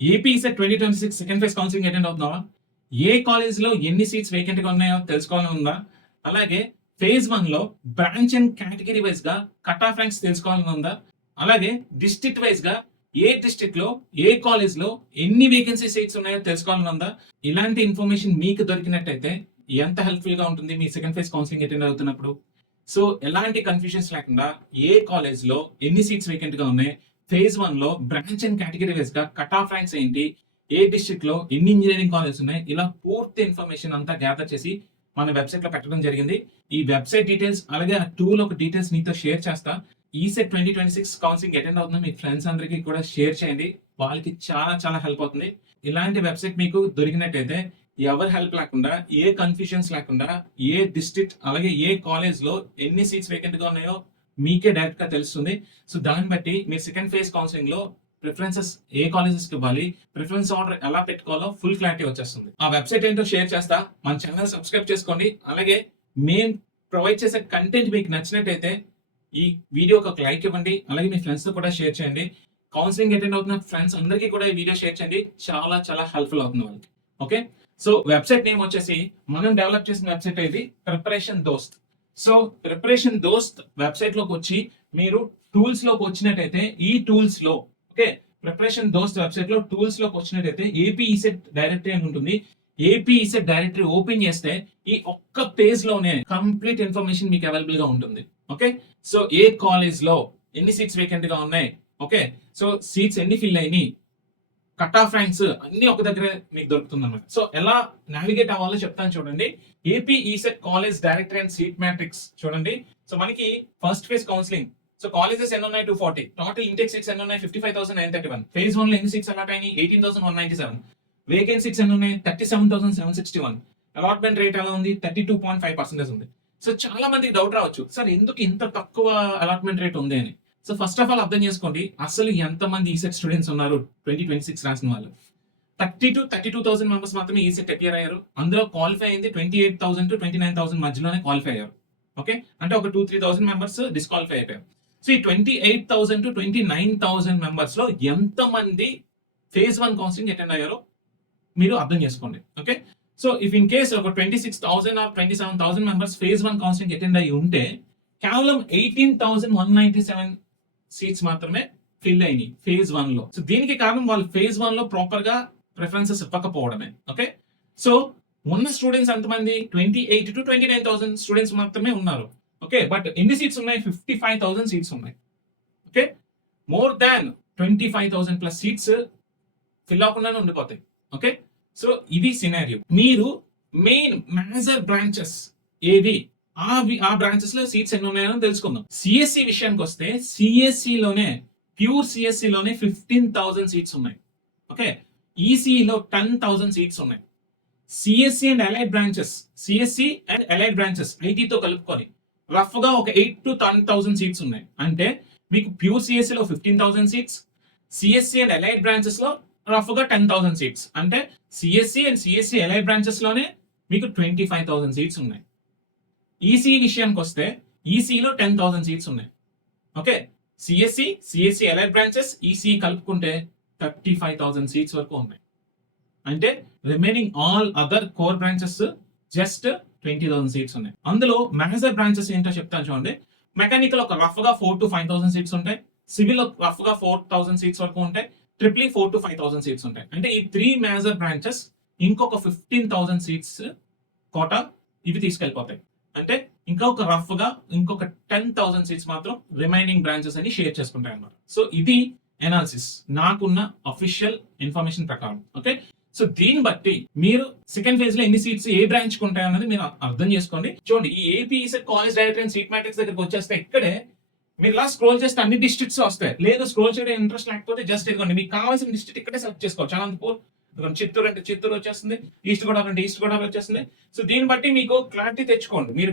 AP set 2026 second phase counselling attend అవుతున్నావా? ఏ కాలేజ్‌లో ఎన్ని సీట్స్ వేకెంట్‌గా ఉన్నాయో తెలుసుకోవాలని ఉందా? అలాగే ఫేజ్ 1లో బ్రాంచ్ అండ్ కేటగిరీ వైస్‌గా కట్ ఆఫ్ ర్యాంక్స్ తెలుసుకోవాలని ఉందా? అలాగే డిస్ట్రిక్ట్ వైస్‌గా ఏ డిస్ట్రిక్ట్‌లో ఏ కాలేజ్‌లో ఎన్ని వేకెన్సీ సీట్స్ ఉన్నాయో తెలుసుకోవాలని ఉందా? ఇలాంటి ఇన్ఫర్మేషన్ మీకు దొరికినట్టయితే ఎంత హెల్ప్‌ఫుల్‌గా ఉంటుంది మీ సెకండ్ ఫేజ్ కౌన్సిలింగ్ అటెండ్ అవుతున్నప్పుడు? సో ఎలాంటి కన్‌ఫ్యూజన్స్ లేకుండా ఏ కాలేజ్‌లో ఎన్ని సీట్స్ వేకెంట్‌గా ఉన్నాయి? ఫేజ్ 1లో బ్రాంచ్ అండ్ కేటగిరీ వైస్‌గా కట్ ఆఫ్ ర్యాంక్స్ ఏంటి? ఏ డిస్ట్రిక్ట్‌లో ఎన్ని ఇంజినీరింగ్ కాలేజెస్ ఉన్నాయి? ఇలా పూర్తి ఇన్ఫర్మేషన్ అంతా గ్యాదర్ చేసి మన వెబ్‌సైట్‌లో పెట్టడం జరిగింది. ఈ వెబ్‌సైట్ డీటెయిల్స్ అలాగే ఆ టూల్ ఒక డీటెయిల్స్ మీతో షేర్ చేస్తా. ఈసెట్ 2026 కౌన్సిలింగ్ అటెండ్ అవుతున్న మీ ఫ్రెండ్స్ అందరికీ కూడా షేర్ చేయండి. వాళ్ళకి చాలా చాలా హెల్ప్ అవుతుంది. ఇలాంటి వెబ్‌సైట్ మీకు దొరికినట్టయితే ఎవరి హెల్ప్ లేకుండా, ఏ కన్‌ఫ్యూజన్స్ లేకుండా, ఏ డిస్ట్రిక్ట్ అలాగే ఏ కాలేజ్‌లో ఎన్ని సీట్స్ వేకెంట్‌గా ఉన్నాయో మీకే డైరెక్ట్‌గా తెలుస్తుంది. సో దాన్ని బట్టి మీరు సెకండ్ ఫేజ్ కౌన్సిలింగ్‌లో ప్రిఫరెన్సెస్ ఏ కాలేజెస్‌కి ఇవ్వాలి, ప్రిఫరెన్స్ ఆర్డర్ ఎలా పెట్టుకోవాలో ఫుల్ క్లారిటీ వచ్చేస్తుంది. ఆ వెబ్‌సైట్ ఏంటో షేర్ చేస్తా. మన ఛానల్ సబ్స్క్రైబ్ చేసుకోండి. అలాగే మేము ప్రొవైడ్ చేసే కంటెంట్ మీకు నచ్చినట్టయితే ఈ వీడియోకి ఒక లైక్ ఇవ్వండి. అలాగే మీ ఫ్రెండ్స్‌తో కూడా షేర్ చేయండి. కౌన్సిలింగ్ అటెండ్ అవుతున్న ఫ్రెండ్స్ అందరికీ కూడా ఈ వీడియో షేర్ చేయండి. చాలా చాలా హెల్ప్‌ఫుల్ అవుతుంది వాళ్ళకి. ఓకే? సో వెబ్‌సైట్ నేమ్ వచ్చేసి మనం డెవలప్ చేసిన వెబ్‌సైట్ ఇది ప్రిపరేషన్ దోస్త్. సో ప్రిపరేషన్ దోస్త్ వెబ్‌సైట్ లోకి వచ్చి మీరు టూల్స్ లోకి వచ్చినట్టయితే ఈ టూల్స్ లో ఓకే ప్రిపరేషన్ దోస్త్ వెబ్‌సైట్ లో టూల్స్ లోకి వచ్చినట్టయితే ఏపీ ఈసెట్ డైరెక్టరీ అని ఉంటుంది. ఏపీ ఈసెట్ డైరెక్టరీ ఓపెన్ చేస్తే ఈ ఒక్క పేజ్ లోనే కంప్లీట్ ఇన్ఫర్మేషన్ మీకు అవైలబుల్ గా ఉంటుంది. ఓకే సో ఏ కాలేజ్ లో ఎన్ని సీట్స్ వేకెంట్ గా ఉన్నాయి, ఓకే సో సీట్స్ ఎన్ని ఫిల్ అయినాయి, కట్ ఆఫ్ ర్యాంక్స్ అన్ని ఒక దగ్గర మీకు దొరుకుతుంది అనమాట. సో ఎలా నావిగేట్ అవ్వాలో చెప్తాను చూడండి. AP ECET college directory and seat matrix చూడండి. సో మనకి first phase counselling so colleges ఎన్ని ఉన్నాయి 240, టోటల్ ఇంటెక్ సీట్స్ ఎన్ని ఉన్నాయి 55,931, ఫేజ్ 1 లో ఎన్ని సీట్స్ అలాట్ అయినాయి 18,197, వేకెన్సీ సీట్స్ ఎన్ని ఉన్నాయి 37,761, అలాట్మెంట్ రేట్ ఎలా ఉంది 32.5% ఉంది. సో చాలా మందికి డౌట్ రావచ్చు, సార్ ఎందుకు ఇంత తక్కువ అలాట్మెంట్ రేట్ ఉంది అని. సో ఫస్ట్ ఆఫ్ ఆల్ అర్థం చేసుకోండి, అసలు ఎంతమంది ఈసెట్ స్టూడెంట్స్ ఉన్నారు 2026 రాసిన వాళ్ళు. 32,000 మెంబర్స్ మాత్రమే ఈసెట్ అపియర్ అయ్యారు. అందులో క్వాలిఫై అయింది 28,000 to 29,000 మధ్యలోనే క్వాలిఫై అయ్యారు. ఓకే అంటే ఒక 2-3,000 మెంబర్స్ డిస్క్వాలిఫై అయిపోయారు. సో ఈ 28,000 to 29,000 మెంబర్స్ లో ఎంత మంది ఫేజ్ 1 కౌన్సిలింగ్ అటెండ్ అయ్యారో మీరు అర్థం చేసుకోండి. Okay so if in case ఒక 26,000 or 27,000 members phase 1 counselling attend అయ్యి ఉంటే కేవలం 18,197 సీట్స్ మాత్రమే ఫిల్ అయినాయి ఫేజ్ 1 లో. సో దీనికి కారణం వాళ్ళు ఫేజ్ 1 లో ప్రాపర్ గా ప్రిఫరెన్సెస్ ఇవ్వకపోవడమే. ఓకే సో ఉన్న స్టూడెంట్స్ ఎంతమంది 28 to 29,000 స్టూడెంట్స్ మాత్రమే ఉన్నారు. ఓకే బట్ ఎన్ని సీట్స్ ఉన్నాయి 55,000 సీట్స్ ఉన్నాయి. Okay more than 25,000 plus seats fill అవ్వకుండానే ఉండిపోతాయి. ఓకే సో ఇది సినారియో. మీరు మెయిన్ మేజర్ బ్రాంచెస్ ఏవి ఆ బ్రాంచెస్ లో సీట్స్ ఎన్ని ఉన్నాయని తెలుసుకుందాం. సిఎస్సి విషయానికి వస్తే సిఎస్సి లోనే ప్యూర్ సిఎస్సి లోనే 15,000 సీట్స్ ఉన్నాయి. ఓకే ఈసీలో 10,000 సీట్స్ ఉన్నాయి. CSE and allied branches, CSE and allied branches ఐటీతో కలుపుకొని రఫ్ గా ఒక 8 to 10,000 సీట్స్ ఉన్నాయి. అంటే మీకు ప్యూర్ సిఎస్సి లో 15,000 seats, CSC and allied branches లో రఫ్ గా 10,000 సీట్స్. అంటే CSC and CSC allied branches లోనే మీకు 25,000 సీట్స్ ఉన్నాయి. ఈసీ విషయానికి వస్తే ఈసీలో 10,000 సీట్స్ ఉన్నాయి. Okay CSC, CSC allied branches, EC కలుపుకుంటే 35,000 సీట్స్ వరకు ఉన్నాయి. అంటే remaining all other core branches just 20,000 seats ఉన్నాయి. అందులో మేజర్ బ్రాంచెస్ ఏంటో చెప్తాను చూడండి. మెకానికల్ ఒక రఫ్ గా 4 to 5,000 సీట్స్ ఉంటాయి. సివిల్ రఫ్ గా 4,000 సీట్స్ వరకు ఉంటాయి. ట్రిపుల్ 4 to 5,000 సీట్స్ ఉంటాయి. అంటే ఈ 3 మేజర్ బ్రాంచెస్ ఇంకొక 15,000 సీట్స్ కోటా ఇవి తీసుకెళ్ళిపోతాయి. అంటే ఇంకొక రఫ్ గా ఇంకొక 10,000 సీట్స్ మాత్రం రిమైనింగ్ బ్రాంచెస్ అని షేర్ చేసుకుంటాయి అన్నమాట. సో ఇది ఎనాలిసిస్ నాకున్న అఫీషియల్ ఇన్ఫర్మేషన్ ప్రకారం. ఓకే సో దీన్ని బట్టి మీరు సెకండ్ ఫేజ్ లో ఎన్ని సీట్స్ ఏ బ్రాంచ్ కు ఉంటాయి అన్నది మీరు అర్థం చేసుకోండి. చూడండి ఈ AP college directory and seat matrix దగ్గరికి వచ్చేస్తే ఇక్కడే మీరు ఇలా స్క్రోల్ చేస్తే అన్ని డిస్ట్రిక్ట్స్ వస్తాయి. లేదు స్క్రోల్ చేయడం ఇంట్రెస్ట్ లేకపోతే జస్ట్ ఇదిగోండి మీకు కావాల్సిన డిస్ట్రిక్ట్ ఇక్కడే సెలెక్ట్ చేసుకోవచ్చు. అనంతపూర్, చిత్తూరు అంటే చిత్తూరు వచ్చేస్తుంది, ఈస్ట్ గోదావరి అంటే ఈస్ట్ గోదావరి వచ్చేస్తుంది. సో దీన్ని బట్టి మీకు క్లారిటీ తెచ్చుకోండి. మీరు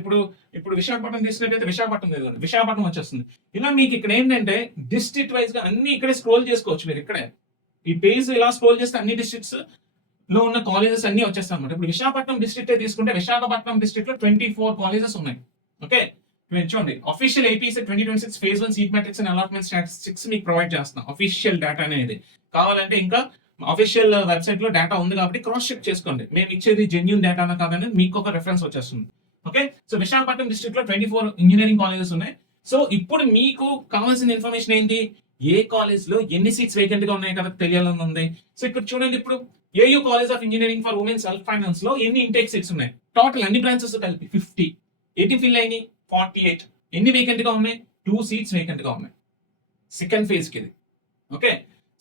ఇప్పుడు విశాఖపట్నం తీసుకున్నట్టయితే విశాఖపట్నం ఇదిగోండి విశాఖపట్నం వచ్చేస్తుంది. ఇలా మీకు ఇక్కడ ఏంటంటే డిస్ట్రిక్ట్ వైజ్ గా అన్ని ఇక్కడే స్క్రోల్ చేసుకోవచ్చు. మీరు ఇక్కడే ఈ పేజ్ ఇలా స్క్రోల్ చేస్తే అన్ని డిస్ట్రిక్ట్స్ లో ఉన్న కాలేజెస్ అన్ని వచ్చేస్తాయి అన్నమాట. ఇప్పుడు విశాఖపట్నం డిస్ట్రిక్ట్ తీసుకుంటే విశాఖపట్నం డిస్ట్రిక్ట్ లో 24 కాలేజెస్ ఉన్నాయి. ఓకే చూడండి official AP 2026 phase 1 seat matrix and allotment statistics మీకు ప్రొవైడ్ చేస్తున్నాం. అఫీషియల్ డేటా అనేది కావాలంటే ఇంకా అఫీషియల్ వెబ్సైట్ లో డేటా ఉంది కాబట్టి క్రాస్ చెక్ చేసుకోండి. మేము ఇచ్చేది జెన్యూన్ డేటానా కాదని మీకు ఒక రెఫరెన్స్ వచ్చేస్తుంది. ఓకే, సో విశాఖపట్నం డిస్ట్రిక్ట్ లో 24 ఇంజనీరింగ్ కాలేజెస్ ఉన్నాయి. సో ఇప్పుడు మీకు కావాల్సిన ఇన్ఫర్మేషన్ ఏంటి, ఏ కాలేజ్ లో ఎన్ని సీట్స్ వేకెంట్ గా ఉన్నాయి కదా తెలియాలని ఉంది. సో ఇక్కడ చూడండి, ఇప్పుడు AU college of engineering for women self finance లో ఎన్ని ఇంటేక్ సీట్స్ ఉన్నాయి, టోటల్ అన్ని బ్రాంచెస్ కలిపి 50. 80 ఫిల్ అయినాయి, 48. ఎన్ని వేకెంట్ గా ఉన్నాయి, 2 సీట్స్ వేకెంట్ గా ఉన్నాయి సెకండ్ ఫేజ్ కి. ఓకే,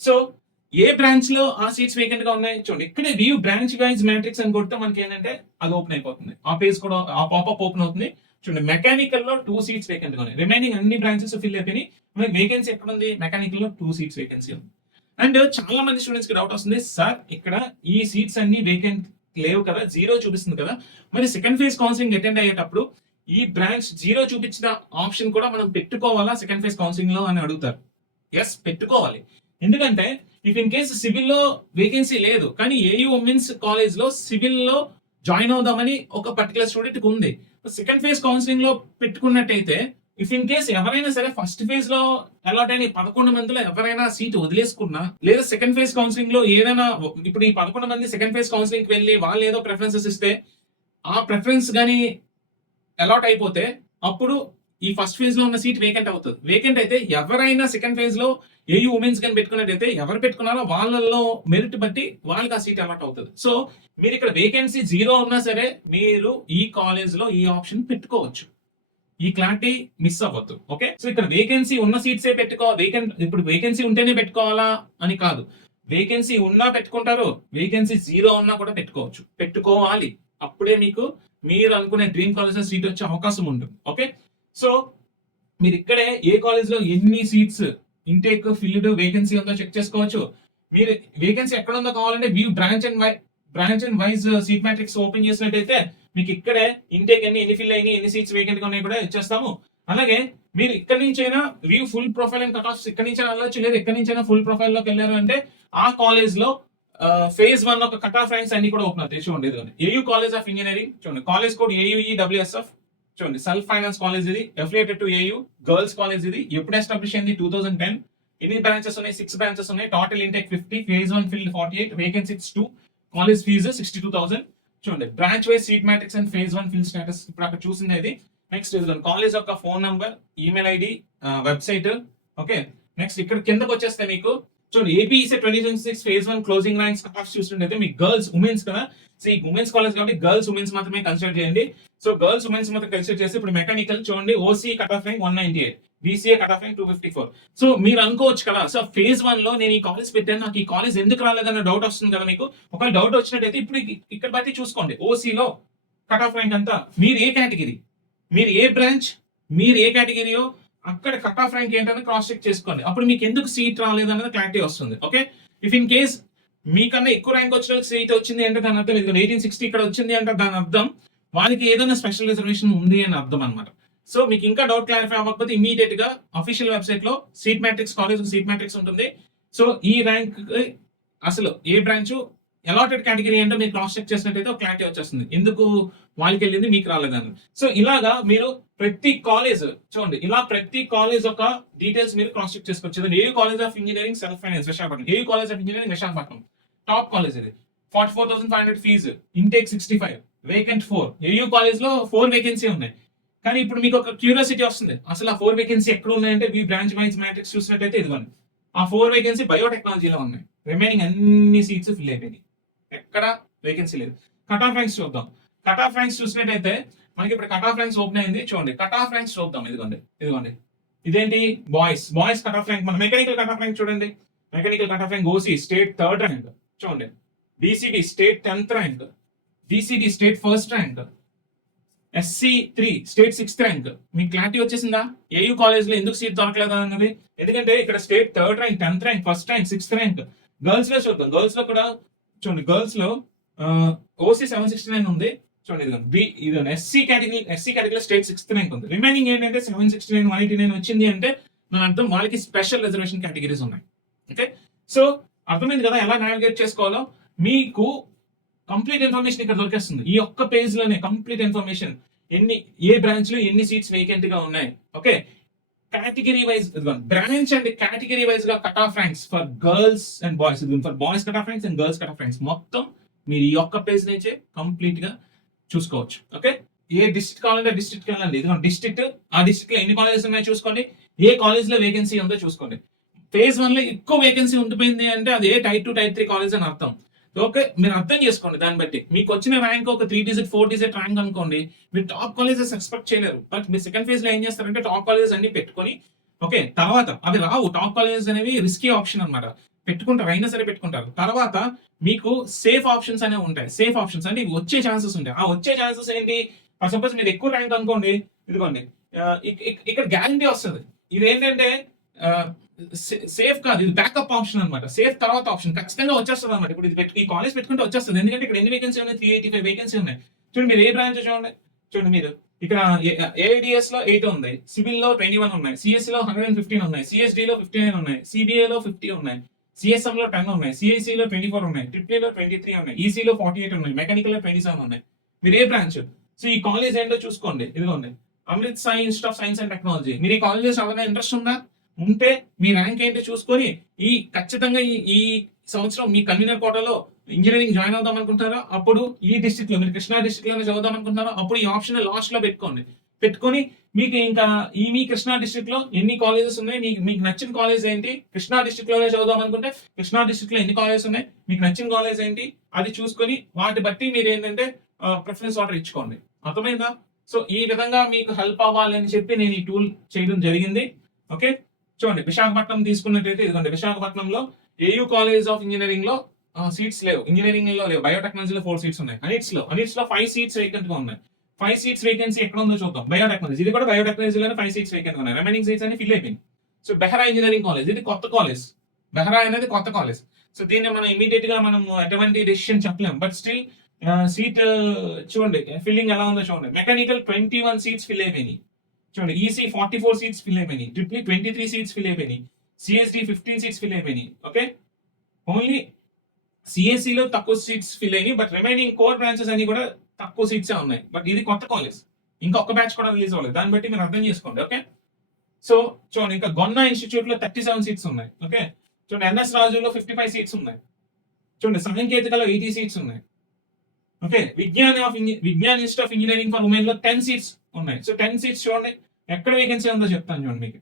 సో ఏ బ్రాంచ్ లో ఆ సీట్స్ వేకెంట్ గా ఉన్నాయి చూడండి, ఇక్కడే వ్యూ బ్రాంచ్ వైజ్ మ్యాట్రిక్స్ అని కొడితే మనకి ఏంటంటే అది ఓపెన్ అయిపోతుంది, ఆ పేజ్ కూడా ఆ పాపప్ ఓపెన్ అవుతుంది. చూడండి, మెకానికల్ లో 2 సీట్స్ వేకెంట్ గా ఉన్నాయి, రిమైనింగ్ అన్ని బ్రాంచెస్ ఫిల్ అయిపోయి మనకి వేకెన్సీ ఎక్కడ ఉంది, మెకానికల్ లో 2 సీట్స్ వేకెన్సీ ఉంది. అండ్ చాలా మంది స్టూడెంట్స్ కి డౌట్ వస్తుంది, సార్ ఇక్కడ ఈ సీట్స్ అన్ని వేకెంట్ లేవు కదా, 0 చూపిస్తుంది కదా, మరి సెకండ్ ఫేజ్ కౌన్సిలింగ్ అటెండ్ అయ్యేటప్పుడు ఈ బ్రాంచ్ 0 చూపించిన ఆప్షన్ కూడా మనం పెట్టుకోవాలా సెకండ్ ఫేజ్ కౌన్సిలింగ్ లో అని అడుగుతారు. ఎస్, పెట్టుకోవాలి. ఎందుకంటే ఇఫ్ ఇన్ కేసు సివిల్ లో వేకెన్సీ లేదు కానీ ఏయూ ఉమెన్స్ కాలేజ్ లో సివిల్ లో జాయిన్ అవుదామని ఒక పర్టికులర్ స్టూడెంట్ కి ఉంది, సెకండ్ ఫేజ్ కౌన్సిలింగ్ లో పెట్టుకున్నట్టయితే ఇఫ్ ఇన్ కేసు ఎవరైనా సరే ఫస్ట్ ఫేజ్ లో అలాట్ అయిన 11 మందిలో ఎవరైనా సీట్ వదిలేసుకున్నా, లేదా సెకండ్ ఫేజ్ కౌన్సిలింగ్ లో ఏదైనా ఇప్పుడు ఈ 11 మంది సెకండ్ ఫేజ్ కౌన్సిలింగ్ కి వెళ్ళి వాళ్ళు ఏదో ప్రిఫరెన్సెస్ ఇస్తే ఆ ప్రిఫరెన్స్ గానీ అలాట్ అయిపోతే అప్పుడు ఈ ఫస్ట్ ఫేజ్ లో ఉన్న సీట్ వేకెంట్ అవుతుంది. వేకెంట్ అయితే ఎవరైనా సెకండ్ ఫేజ్ లో ఏయూ ఉమెన్స్ కానీ పెట్టుకున్నట్టయితే ఎవరు పెట్టుకున్నారో వాళ్ళల్లో మెరిట్ బట్టి వాళ్ళకి ఆ సీట్ అలాట్ అవుతుంది. సో మీరు ఇక్కడ వేకెన్సీ 0 ఉన్నా సరే మీరు ఈ కాలేజ్ లో ఈ ఆప్షన్ పెట్టుకోవచ్చు. ఈ క్లారిటీ మిస్ అవ్వద్దు. ఓకే, సో ఇక్కడ వేకెన్సీ ఉన్న సీట్సే ఇప్పుడు వేకెన్సీ ఉంటేనే పెట్టుకోవాలా అని కాదు, వేకెన్సీ ఉన్నా పెట్టుకుంటారు, వేకెన్సీ 0 ఉన్నా కూడా పెట్టుకోవాలి. అప్పుడే మీకు మీరు అనుకునే డ్రీమ్ కాలేజ్ లో సీట్ వచ్చే అవకాశం ఉంటుంది. ఓకే, సో మీరు ఇక్కడే ఏ కాలేజ్ లో ఎన్ని సీట్స్ ఇంటేక్ ఫిల్డ్ వేకెన్సీ ఉందో చెక్ చేసుకోవచ్చు. మీరు వేకెన్సీ ఎక్కడ ఉందో కావాలంటే view branch and wise seat matrix open చేసినట్టయితే మీకు ఇక్కడే ఇంటేక్ ఎన్ని ఫిల్ అయినాయి, ఎన్ని సీట్స్ వేకెంట్ గా ఉన్నాయి కూడా ఇచ్చేస్తాము. అలాగే మీరు ఇక్కడ నుంచైనా view full profile and cut off ఇక్కడ నుంచి వెళ్ళొచ్చు, లేదా ఇక్కడ నుంచైనా ఫుల్ ప్రొఫైల్ లోకి వెళ్ళారు అంటే ఆ కాలేజ్ లో ఫేజ్ 1 ఒక కట్ ఆఫ్ ర్యాంక్స్ అన్ని కూడా ఓపెన్ అవుతాయి. చూడండి, ఇదిగోండి ఏయూ కాలేజ్ ఆఫ్ ఇంజనీరింగ్, చూడండి కాలేజ్ కోడ్ AUEWSF, చూడండి సెల్ఫ్ ఫైనాన్స్ కాలేజ్ ఇది, affiliated to AU, girls college ఇది, ఎప్పుడు ఎస్టాబ్లిష్ అయింది 2010. ఎన్ని బ్రాంచెస్ ఉన్నాయి, 6 బ్రాంచెస్ ఉన్నాయి, total intake 50, phase 1 filled 48, vacancies 2, college fee 62,000. చూడండి branch wise seat matrix and phase 1 fill status ఇప్పుడు అక్కడ చూసింది ఇది. నెక్స్ట్ కాలేజ్ యొక్క phone number, email ID, website. Okay, next ఇక్కడ కిందకి వచ్చేస్తే మీకు చూడండి APEC 2026 phase 1 closing ranks cut off చూస్తుంటే మీకు గర్ల్స్ ఉమెన్స్ కదా, సో ఈ ఉమెన్స్ కాలేజ్ కాబట్టి గర్ల్స్ ఉమెన్స్ మాత్రమే కన్సిడర్ చేయండి. సో గర్ల్స్ ఉమెన్స్ మాత్రం కన్సిడర్ చేసి ఇప్పుడు మెకానికల్ చూడండి OC cut off rank 198, BCA cut off rank 254. So మీరు అనుకోవచ్చు కదా, సో ఫేజ్ 1 లో నేను ఈ కాలేజ్ పెట్టాను, నాకు ఈ కాలేజ్ ఎందుకు రాలేదన్న డౌట్ వస్తుంది కదా మీకు. ఒకవేళ డౌట్ వచ్చినట్టయితే ఇప్పుడు ఇక్కడ బట్టి చూసుకోండి, ఓసీలో కట్ ఆఫ్ ర్యాంక్ అంతా, మీరు ఏ కేటగిరీ, మీరు ఏ బ్రాంచ్, మీరు ఏ కేటగిరీయో అక్కడ కట్ ఆఫ్ ర్యాంక్ ఏంటని క్రాస్ చెక్ చేసుకోండి. అప్పుడు మీకు ఎందుకు సీట్ రాలేదు అన్నది క్లారిటీ వస్తుంది. ఓకే, ఇఫ్ ఇన్ కేస్ మీకన్నా ఎక్కువ ర్యాంక్ వచ్చిన సీట్ వచ్చింది అంటే దాని అర్థం ఇది 1860 ఇక్కడ వచ్చింది అంటే దాని అర్థం వాళ్ళకి ఏదైనా స్పెషల్ రిజర్వేషన్ ఉంది అని అర్థం అనమాట. సో మీకు ఇంకా డౌట్ క్లారిఫై అవ్వకపోతే ఇమీడియట్ గా అఫీషియల్ వెబ్సైట్ లో seat matrix, college seat matrix ఉంటుంది. సో ఈ ర్యాంక్ అసలు ఏ బ్రాంచ్ అలాటెడ్ కేటగిరీ అంటే మీరు క్రాస్ చెక్ చేసినట్టయితే ఒక క్లారిటీ వచ్చేస్తుంది ఎందుకు వాళ్ళకి వెళ్ళింది మీకు రాలేదని. సో ఇలాగా మీరు ప్రతి కాలేజ్ చూడండి, ఇలా ప్రతి కాలేజ్ ఒక డీటెయిల్స్ మీరు క్రాస్ చెక్ చేసుకోవచ్చు. AU college of engineering self finance Visakhapatnam, AU college of engineering Visakhapatnam top college ఇది, 44,500 fee, intake 65, vacant 4. AU college లో 4 వేకెన్సీ ఉన్నాయి. కానీ ఇప్పుడు మీకు ఒక క్యూరియాసిటీ వస్తుంది, అసలు ఆ 4 వేకెన్సీ ఎక్కడ ఉన్నాయంటే మీ బ్రాంచ్ వైజ్ మ్యాట్రిక్స్ చూసినట్టయితే ఇదిగోండి, ఆ 4 వేకెన్సీ బయోటెక్నాలజీలో ఉన్నాయి, రిమైనింగ్ అన్ని సీట్స్ ఫిల్ అయిపోయినాయి, ఎక్కడ వేకెన్సీ లేదు. కట్ ఆఫ్ ర్యాంక్స్ చూద్దాం. కట్ ఆఫ్ ర్యాంక్స్ చూసినట్టయితే మనకి ఇప్పుడు కట్ ఆఫ్ ర్యాంక్స్ ఓపెన్ అయింది. చూడండి కట్ ఆఫ్ ర్యాంక్స్ చూద్దాం. ఇదిగోండి ఇదేంటి బాయ్స్ కట్ ఆఫ్ ర్యాంక్. మన మెకానికల్ కట్ ఆఫ్ ర్యాంక్ చూడండి, mechanical cut off rank OC state 3rd rank చూడండి, BCD state 10th rank, BCD state 1st rank, SC3 state 6th rank. మీకు clarity వచ్చేసిందా AU college లో ఎందుకు seat దొరకలేదా అన్నది? ఎందుకంటే ఇక్కడ state 3rd rank, 10th rank, 1st rank, 6th rank. Girls లో చూద్దాం, గర్ల్స్ లో కూడా చూడండి, గర్ల్స్ లో ఓసీ 769 ఉంది చూడండి, ఇది SC category state 6th rank ఉంది. రిమైనింగ్ ఏంటంటే 769, 189 వచ్చింది అంటే దాని అర్థం వాళ్ళకి స్పెషల్ రిజర్వేషన్ కేటగిరీస్ ఉన్నాయి. ఓకే, సో అర్థమైంది కదా ఎలా నావిగేట్ చేసుకోవాలో. మీకు కంప్లీట్ ఇన్ఫర్మేషన్ ఇక్కడ దొరికేస్తుంది ఈ ఒక్క పేజ్ లోనే, కంప్లీట్ ఇన్ఫర్మేషన్ ఏ బ్రాంచ్ లో ఎన్ని సీట్స్ వేకెంట్ గా ఉన్నాయి. Okay, category wise branch and category wise గా cut off ranks for girls and boys, for boys cut off ranks and girls cut off ranks మొత్తం మీరు ఈ ఒక్క పేజ్ నుంచే కంప్లీట్ గా చూసుకోవచ్చు. ఓకే, ఏ డిస్ట్రిక్ట్ కావాలంటే డిస్ట్రిక్ట్ వెళ్ళండి. ఇది డిస్ట్రిక్ట్, ఆ డిస్ట్రిక్ట్ లో ఎన్ని కాలేజెస్ ఉన్నాయో చూసుకోండి, ఏ కాలేజ్ లో వేకెన్సీ ఉందో చూసుకోండి. ఫేజ్ 1 లో ఎక్కువ వేకెన్సీ ఉండిపోయింది అంటే అది ఏ టైప్ 2 టైప్ 3 కాలేజ్ అని అర్థం. ఓకే, మీరు అర్థం చేసుకోండి. దాన్ని బట్టి మీకు వచ్చిన ర్యాంక్ ఒక 3 డిజిట్ 4 డిజిట్ ర్యాంక్ అనుకోండి, మీరు టాప్ కాలేజెస్ ఎక్స్పెక్ట్ చేయలేరు. బట్ మీరు సెకండ్ ఫేజ్ లో ఏం చేస్తారంటే టాప్ కాలేజెస్ అన్ని పెట్టుకొని, ఓకే, తర్వాత అవి రావు. టాప్ కాలేజెస్ అనేవి రిస్కీ ఆప్షన్ అనమాట, పెట్టుకుంటారు, అయినా సరే పెట్టుకుంటారు. తర్వాత మీకు సేఫ్ ఆప్షన్స్ అనేవి ఉంటాయి. సేఫ్ ఆప్షన్స్ అంటే ఇవి వచ్చే ఛాన్సెస్ ఉంటాయి. ఆ వచ్చే ఛాన్సెస్ ఏంటి? ఫర్ సపోజ్ మీరు ఎక్కువ ర్యాంక్ అనుకోండి, ఇదిగోండి ఇక్కడ గ్యారంటీ వస్తుంది. ఇది ఏంటంటే సేఫ్ కాదు, ఇది బ్యాకప్ ఆప్షన్ అనమాట. సేఫ్ తర్వాత ఆప్షన్ ఖచ్చితంగా వచ్చేస్తుంది అనమాట. ఇప్పుడు ఇది ఈ కాలేజ్ పెట్టుకుంటే వచ్చేస్తుంది, ఎందుకంటే ఇక్కడ ఎన్ని వేకెన్సీ ఉన్నాయి? 385 వేకెన్సీ ఉన్నాయి. చూడండి మీరు ఏ బ్రాంచ్ చూడండి. చూడండి మీరు ఇక్కడ ఏఐడిఎస్ లో 8 ఉంది, సివిల్ లో 21 ఉన్నాయి, సిఎస్సి లో 115 ఉన్నాయి, సిఎస్డి లో 59 ఉన్నాయి, సిబిఏ లో 50 ఉన్నాయి, సిఎస్ఎం లో 10 ఉన్నాయి, సిఐసి లో 24 ఉన్నాయి, ట్రిపుల్ లో 23 ఉన్నాయి, ఈసీ లో 48 ఉన్నాయి, మెకానికల్ లో 27 ఉన్నాయి. మీరు ఏ బ్రాంచ్? సో ఈ కాలేజ్ ఏంటో చూసుకోండి. ఇదిగోండి Amrit Sai institute of science and technology. మీరు ఈ కాలేజెస్ చదవడానికి ఇంట్రెస్ట్ ఉందా? ఉంటే మీ ర్యాంక్ ఏంటో చూసుకొని ఖచ్చితంగా ఈ సంవత్సరం మీ కన్వీనర్ కోటాలో ఇంజనీరింగ్ జాయిన్ అవుదాం అనుకుంటారా, అప్పుడు ఈ డిస్ట్రిక్ట్ లో, మీరు కృష్ణా డిస్ట్రిక్ట్ లోనే చదువుదాం అనుకుంటారా, అప్పుడు ఈ ఆప్షన్ లాస్ట్ లో పెట్టుకొని మీకు ఇంకా మీ కృష్ణా డిస్ట్రిక్ట్ లో ఎన్ని కాలేజెస్ ఉన్నాయి, మీకు నచ్చిన కాలేజ్ ఏంటి, కృష్ణా డిస్ట్రిక్ట్ లోనే చదువుదాం అనుకుంటే కృష్ణా డిస్ట్రిక్ట్ లో ఎన్ని కాలేజెస్ ఉన్నాయి, మీకు నచ్చిన కాలేజ్ ఏంటి అది చూసుకొని వాటి బట్టి మీరు ఏంటంటే ప్రిఫరెన్స్ ఆర్డర్ ఇచ్చుకోండి. అర్థమైందా? సో ఈ విధంగా మీకు హెల్ప్ అవ్వాలని చెప్పి నేను ఈ టూల్ చేయడం జరిగింది. ఓకే, చూడండి విశాఖపట్నం తీసుకున్నట్టయితే ఇదిగోండి, విశాఖపట్నంలో ఏయూ కాలేజ్ ఆఫ్ ఇంజనీరింగ్ లో సీట్స్ లేవు, ఇంజనీరింగ్ లో లేవు, బయోటెక్నాలజీలో 4 సీట్స్ ఉన్నాయి, అనిట్స్ లో 5 సీట్స్ వేకెంట్ గా ఉన్నాయి. 5 సీట్స్ వేకెన్సీ ఎక్కడ ఉందో చూద్దాం. బయోటెక్నాలజీ, ఇది కూడా బయోటెక్నాలజీలోనే 5 సీట్స్ వేకెంట్ ఉన్నాయి, రిమైనింగ్ సీట్స్ అన్ని ఫిల్ అయిపోయింది. సో బెహరా ఇంజనీరింగ్ కాలేజ్, ఇది కొత్త కాలేజ్, బెహరా అనేది కొత్త కాలేజ్. సో దీన్ని మనం ఇమీడియట్ గా మనం ఎటువంటి డెసిషన్ చెప్పలేం, బట్ స్టిల్ సీట్ చూడండి ఫిల్లింగ్ ఎలా ఉందో చూడండి. మెకానికల్ 21 సీట్స్ ఫిల్ అయిపోయినాయి. చూడండి ఈసీ 44 సీట్స్ ఫిల్ అయిపోయినాయి, ట్రిపుల్ 23 సీట్స్ ఫిల్ అయిపోయినాయి, సిఎస్డి 15 సీట్స్ ఫిల్ అయిపోయినాయి. ఓకే, ఓన్లీ సిఎస్సిలో తక్కువ సీట్స్ ఫిల్ అయినాయి, బట్ రిమైనింగ్ కోర్ బ్రాంచెస్ అన్ని కూడా తక్కువ సీట్స్ ఉన్నాయి. బట్ ఇది కొత్త కాలేజ్, ఇంకా ఒక్క బ్యాచ్ కూడా రిలీజ్ అవ్వలేదు, దాన్ని బట్టి మీరు అర్థం చేసుకోండి. ఓకే, సో చూడండి ఇంకా గొన్నా ఇన్స్టిట్యూట్ లో 37 సీట్స్ ఉన్నాయి. ఓకే, చూడండి ఎన్ఎస్ రాజులో 55 సీట్స్ ఉన్నాయి. చూడండి సాంకేతికలో 80 సీట్స్ ఉన్నాయి. Okay, Vignan institute of engineering for women లో 10 సీట్స్ ఉన్నాయి. సో 10 సీట్స్ చూడండి ఎక్కడ వేకెన్సీ ఉందో చెప్తాను చూడండి మీకు.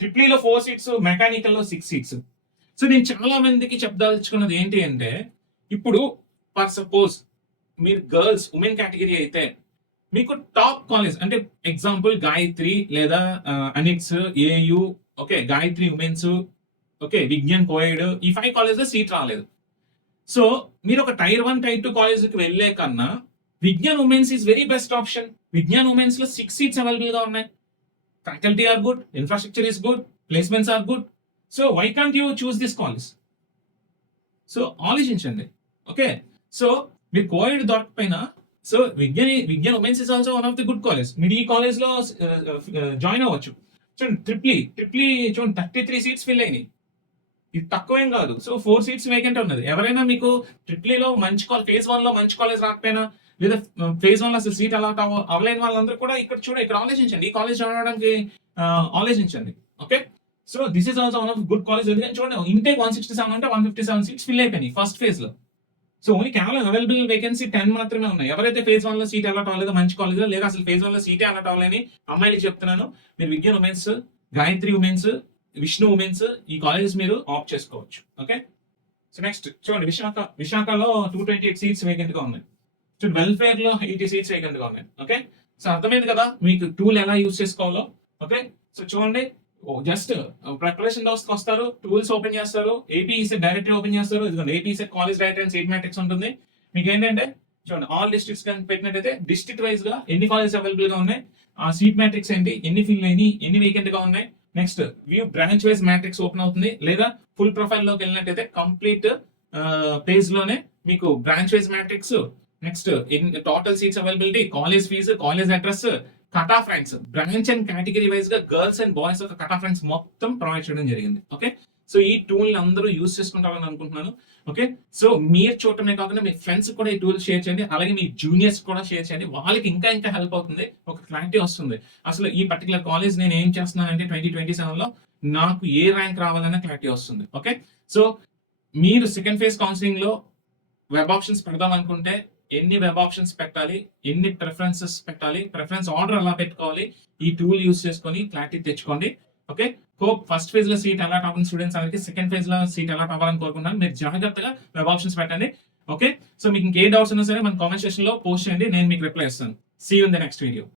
ట్రిపుల్ 4 సీట్స్, మెకానికల్ లో 6 సీట్స్. సో నేను చాలా మందికి చెప్పదలుచుకున్నది ఏంటి అంటే, ఇప్పుడు ఫర్ సపోజ్ మీరు గర్ల్స్ ఉమెన్ కేటగిరీ అయితే మీకు టాప్ కాలేజ్ అంటే ఎగ్జాంపుల్ గాయత్రి లేదా ANITS, AU, okay, Gayatri women's, okay, Vignan coed, ఈ 5 కాలేజ్ లో సీట్ రాలేదు. సో మీరు ఒక టైర్ 1 టైర్ 2 కాలేజ్కి వెళ్లే కన్నా Vignan women's is very best option. Vignan women's లో 6 సీట్స్ అవైలబుల్ గా ఉన్నాయి. Faculty are good, infrastructure is good, placements are good. So why can't you choose this college? So ఆలోచించండి. ఓకే, సో మీరు కోవిడ్ దొరకపోయినా, so Vignan women's is also one of the good college. మీరు ఈ college లో join అవ్వచ్చు. చూడండి triple E చూడండి 33 seats fill అయినాయి, ఇది తక్కువేం కాదు. సో 4 సీట్స్ వేకెంట్ ఉన్నది. ఎవరైనా మీకు ట్రిప్లీలో మంచి ఫేజ్ 1 లో మంచి కాలేజ్ రాకపోయినా, లేదా ఫేజ్ 1 లో అసలు సీట్ అలా అవ్వలేని వాళ్ళందరూ కూడా ఇక్కడ ఆలోచించండి, ఈ కాలేజ్ జాయిన్ అవడానికి ఆలోచించండి. Okay, so this is also one of good college. ఎందుకంటే చూడండి ఇంటేక్ 167 అంటే 157 సీట్స్ ఫిల్ అయిపోయినాయి ఫస్ట్ ఫేజ్ లో. సో ఓన్లీ కేవలం అవైలబుల్ వేకెన్సీ 10 మాత్రమే ఉన్నాయి. ఎవరైతే ఫేజ్ 1 లో సీట్ అలాట్ అవ్వలేదో మంచి కాలేజ్ లో, లేదా అసలు ఫేజ్ 1 లో సీటే అలాట్ అవ్వలేని అమ్మాయిలకి చెప్తున్నాను, మీరు Vignan women's, Gayatri women's, Vishnu women's ఈ కాలేజెస్ మీరు ఆప్ట్ చేసుకోవచ్చు. ఓకే, సో నెక్స్ట్ చూడండి విశాఖలో 228 సీట్స్ వేకెంట్ గా ఉన్నాయి. చూడండి వెల్ఫేర్ లో 80 సీట్స్ వేకెంట్ గా ఉన్నాయి. ఓకే, సో అర్థమైంది కదా మీకు టూల్ ఎలా యూజ్ చేసుకోవాలో. ఓకే, సో చూడండి జస్ట్ ప్రిపరేషన్ డౌస్ వస్తారు, టూల్స్ ఓపెన్ చేస్తారు, ఏపీఈసెట్ డైరెక్టరీ ఓపెన్ చేస్తారు. ఇదిగోండి APECET college directory and seat matrix ఉంటుంది. మీకు ఏంటంటే చూడండి ఆల్ డిస్ట్రిక్ట్స్ కానీ పెట్టినట్టయితే డిస్ట్రిక్ట్ వైజ్ గా ఎన్ని కాలేజెస్ అవైలబుల్ గా ఉన్నాయి, ఆ సీట్ మ్యాట్రిక్స్ ఏంటి, ఎన్ని ఫిల్ అయినాయి, ఎన్ని వేకెంట్ గా ఉన్నాయి. Next view branch wise matrix open అవుతుంది, లేదా ఫుల్ ప్రొఫైల్ లోకి వెళ్ళినట్టయితే కంప్లీట్ పేజ్ లోనే మీకు branch wise matrix, next total seats availability, college fee, college address, cut off ranks, branch and category wise గా గర్ల్స్ అండ్ బాయ్స్ యొక్క cut off ranks మొత్తం provide చేయడం జరిగింది. ఓకే, సో ఈ టూల్ అందరూ యూజ్ చేసుకుంటారని అనుకుంటున్నాను. ఓకే, సో మీరు చూడటమే కాకుండా మీ ఫ్రెండ్స్ కూడా ఈ టూల్ షేర్ చేయండి, అలాగే మీ జూనియర్స్ కూడా షేర్ చేయండి. వాళ్ళకి ఇంకా ఇంకా హెల్ప్ అవుతుంది, ఒక క్లారిటీ వస్తుంది. అసలు ఈ పర్టికులర్ కాలేజ్ నేను ఏం చేస్తున్నానంటే 2027 లో నాకు ఏ ర్యాంక్ రావాలనే క్లారిటీ వస్తుంది. ఓకే, సో మీరు సెకండ్ ఫేజ్ కౌన్సిలింగ్ లో వెబ్ ఆప్షన్స్ పెడదాం అనుకుంటే ఎన్ని వెబ్ ఆప్షన్స్ పెట్టాలి, ఎన్ని ప్రిఫరెన్సెస్ పెట్టాలి, ప్రిఫరెన్స్ ఆర్డర్ ఎలా పెట్టుకోవాలి, ఈ టూల్ యూస్ చేసుకొని క్లారిటీ తెచ్చుకోండి. ఓకే, హోప్ ఫస్ట్ ఫేజ్ లో సీట్ అలాట్ అవ్వని స్టూడెంట్స్ అందరికి సెకండ్ ఫేజ్ లో సీట్ అలాట్ అవ్వాలని కోరుకుంటున్నాను. మీరు జాగ్రత్తగా వెబ్ ఆప్షన్స్ పెట్టండి. ఓకే, సో మీకు ఇంకే డౌట్స్ ఉన్నా సరే మన కామెంట్ సెక్షన్ లో పోస్ట్ చేయండి, నేను మీకు రిప్లై ఇస్తాను. See you in the next video.